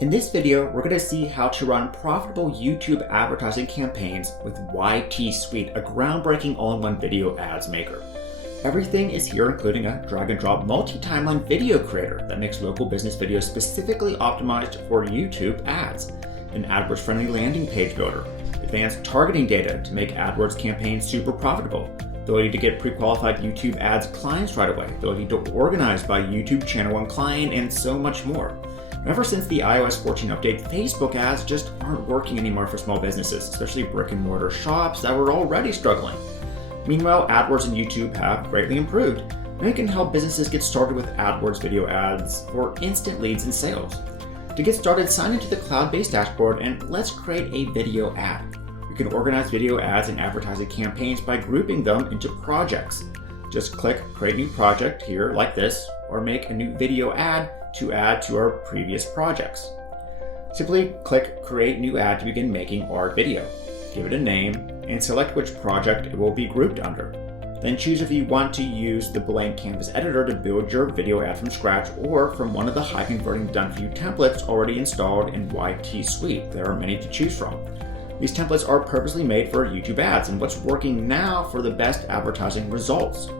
In this video, we're going to see how to run profitable YouTube advertising campaigns with YT Suite, a groundbreaking all-in-one video ads maker. Everything is here, including a drag-and-drop multi-timeline video creator that makes local business videos specifically optimized for YouTube ads, an AdWords-friendly landing page builder, advanced targeting data to make AdWords campaigns super profitable, ability to get pre-qualified YouTube ads clients right away, ability to organize by YouTube channel and client, and so much more. Ever since the iOS 14 update, Facebook ads just aren't working anymore for small businesses, especially brick-and-mortar shops that were already struggling. Meanwhile, AdWords and YouTube have greatly improved, and they can help businesses get started with AdWords video ads for instant leads and sales. To get started, sign into the cloud-based dashboard and let's create a video ad. You can organize video ads and advertising campaigns by grouping them into projects. Just click Create New Project here like this, or make a new video ad to add to our previous projects. Simply click Create New Ad to begin making our video. Give it a name and select which project it will be grouped under. Then choose if you want to use the blank canvas editor to build your video ad from scratch or from one of the high converting done for you templates already installed in YT Suite. There are many to choose from. These templates are purposely made for YouTube ads and what's working now for the best advertising results.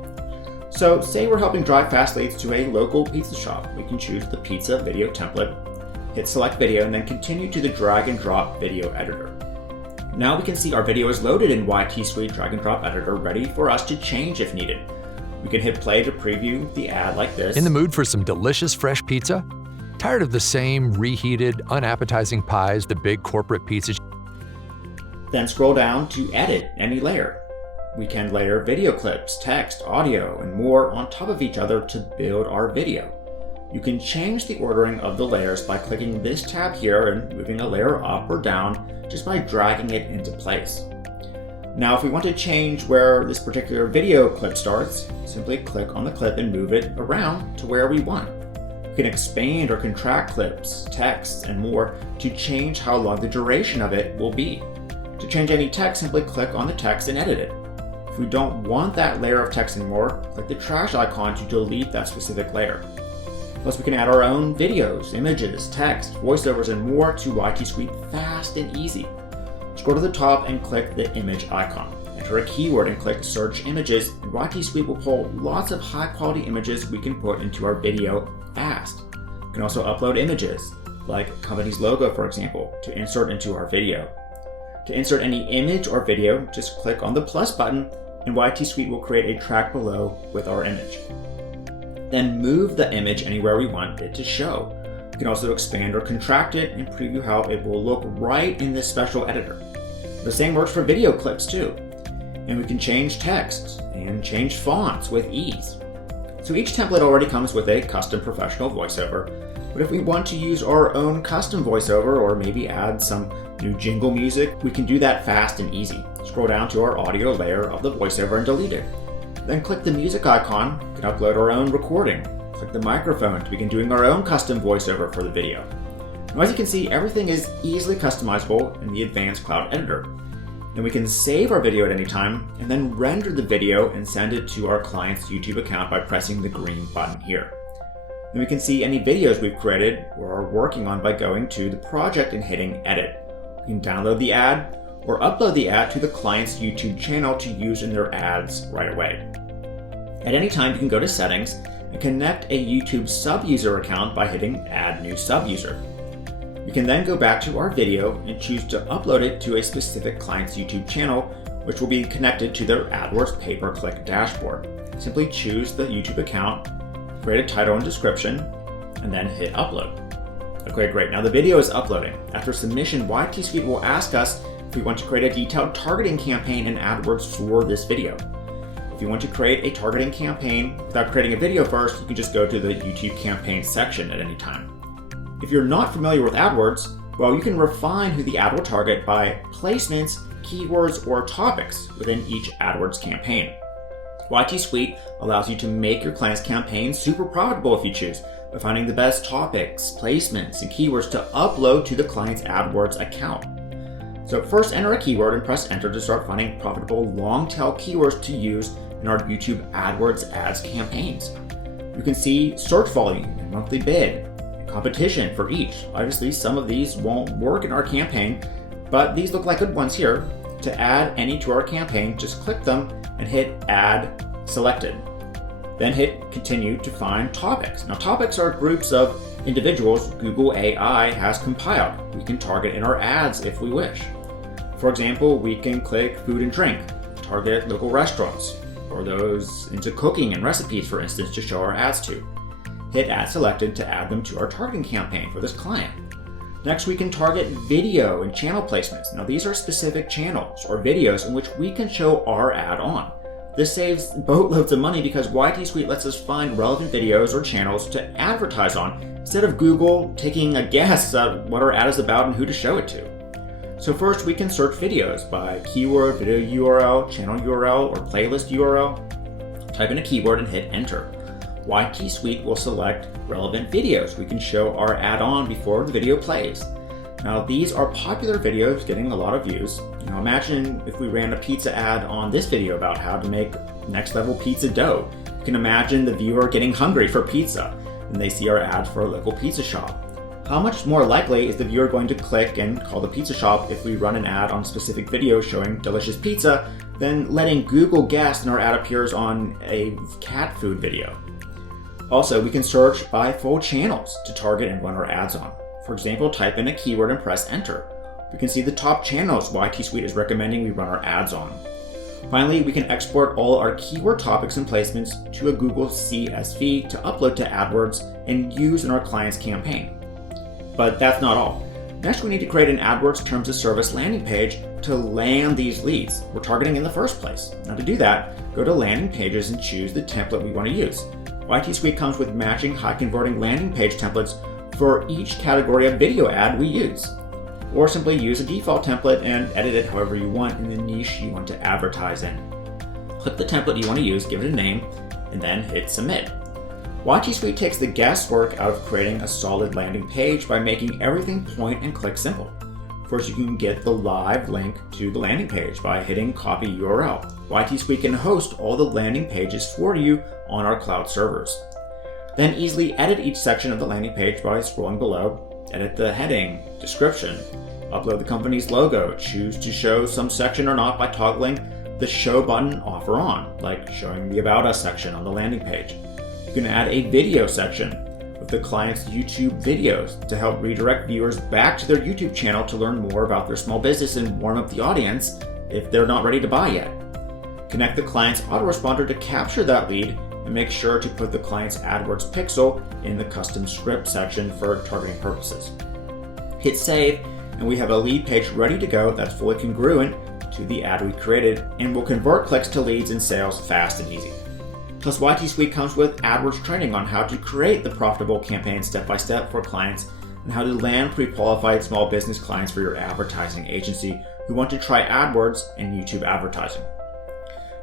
So say we're helping drive fast leads to a local pizza shop. We can choose the pizza video template, hit select video, and then continue to the drag and drop video editor. Now we can see our video is loaded in YT Suite drag and drop editor, ready for us to change if needed. We can hit play to preview the ad like this. In the mood for some delicious fresh pizza? Tired of the same reheated, unappetizing pies the big corporate pizza? Then scroll down to edit any layer. We can layer video clips, text, audio, and more on top of each other to build our video. You can change the ordering of the layers by clicking this tab here and moving a layer up or down just by dragging it into place. Now, if we want to change where this particular video clip starts, simply click on the clip and move it around to where we want. We can expand or contract clips, texts, and more to change how long the duration of it will be. To change any text, simply click on the text and edit it. If we don't want that layer of text anymore, click the trash icon to delete that specific layer. Plus, we can add our own videos, images, text, voiceovers, and more to YT Suite fast and easy. Scroll to the top and click the image icon. Enter a keyword and click Search Images, and YT Suite will pull lots of high-quality images we can put into our video fast. You can also upload images, like a company's logo, for example, to insert into our video. To insert any image or video, just click on the plus button, and YT Suite will create a track below with our image. Then move the image anywhere we want it to show. You can also expand or contract it and preview how it will look right in this special editor. The same works for video clips too. And we can change text and change fonts with ease. So each template already comes with a custom professional voiceover, but if we want to use our own custom voiceover or maybe add some new jingle music, we can do that fast and easy. Scroll down to our audio layer of the voiceover and delete it. Then click the music icon. We can upload our own recording. Click the microphone to begin doing our own custom voiceover for the video. Now, as you can see, everything is easily customizable in the advanced cloud editor. Then we can save our video at any time and then render the video and send it to our client's YouTube account by pressing the green button here. Then we can see any videos we've created or are working on by going to the project and hitting edit. We can download the ad or upload the ad to the client's YouTube channel to use in their ads right away. At any time, you can go to Settings and connect a YouTube sub-user account by hitting Add New Sub-User. We can then go back to our video and choose to upload it to a specific client's YouTube channel, which will be connected to their AdWords pay-per-click dashboard. Simply choose the YouTube account, create a title and description, and then hit Upload. Okay, great. Now the video is uploading. After submission, YT Suite will ask us if we want to create a detailed targeting campaign in AdWords for this video. If you want to create a targeting campaign without creating a video first, you can just go to the YouTube campaign section at any time. If you're not familiar with AdWords, well, you can refine who the ad will target by placements, keywords, or topics within each AdWords campaign. YT Suite allows you to make your client's campaign super profitable if you choose, by finding the best topics, placements, and keywords to upload to the client's AdWords account. So first enter a keyword and press enter to start finding profitable long-tail keywords to use in our YouTube AdWords ads campaigns. You can see search volume and monthly bid, competition for each. Obviously, some of these won't work in our campaign, but these look like good ones here. To add any to our campaign, just click them and hit Add Selected. Then hit Continue to find topics. Now, topics are groups of individuals Google AI has compiled. We can target in our ads if we wish. For example, we can click food and drink, target local restaurants, or those into cooking and recipes, for instance, to show our ads to. Hit Add Selected to add them to our targeting campaign for this client. Next, we can target video and channel placements. Now, these are specific channels or videos in which we can show our ad on. This saves boatloads of money because YT Suite lets us find relevant videos or channels to advertise on, instead of Google taking a guess at what our ad is about and who to show it to. So first, we can search videos by keyword, video URL, channel URL, or playlist URL. Type in a keyword and hit Enter. YT Suite will select relevant videos we can show our ad on before the video plays. Now, these are popular videos getting a lot of views. Imagine if we ran a pizza ad on this video about how to make next level pizza dough. You can imagine the viewer getting hungry for pizza, and they see our ad for a local pizza shop. How much more likely is the viewer going to click and call the pizza shop if we run an ad on specific video showing delicious pizza than letting Google guess and our ad appears on a cat food video? Also, we can search by full channels to target and run our ads on. For example, type in a keyword and press Enter. We can see the top channels YT Suite is recommending we run our ads on. Finally, we can export all our keyword topics and placements to a Google CSV to upload to AdWords and use in our client's campaign. But that's not all. Next, we need to create an AdWords Terms of Service landing page to land these leads we're targeting in the first place. Now, to do that, go to Landing Pages and choose the template we want to use. YT Suite comes with matching high-converting landing page templates for each category of video ad we use. Or simply use a default template and edit it however you want in the niche you want to advertise in. Click the template you want to use, give it a name, and then hit Submit. YT Suite takes the guesswork out of creating a solid landing page by making everything point and click simple. First, you can get the live link to the landing page by hitting Copy URL. YT Suite can host all the landing pages for you on our cloud servers. Then easily edit each section of the landing page by scrolling below, edit the heading, description, upload the company's logo, choose to show some section or not by toggling the Show button off or on, like showing the About Us section on the landing page. You can add a video section with the client's YouTube videos to help redirect viewers back to their YouTube channel to learn more about their small business and warm up the audience if they're not ready to buy yet. Connect the client's autoresponder to capture that lead and make sure to put the client's AdWords pixel in the custom script section for targeting purposes. Hit Save, and we have a lead page ready to go that's fully congruent to the ad we created and will convert clicks to leads and sales fast and easy. Plus, YT Suite comes with AdWords training on how to create the profitable campaign step-by-step for clients and how to land pre-qualified small business clients for your advertising agency who want to try AdWords and YouTube advertising.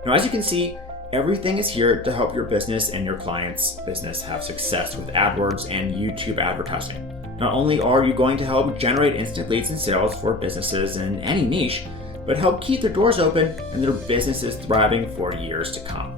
Now, as you can see, everything is here to help your business and your client's business have success with AdWords and YouTube advertising. Not only are you going to help generate instant leads and sales for businesses in any niche, but help keep their doors open and their businesses thriving for years to come.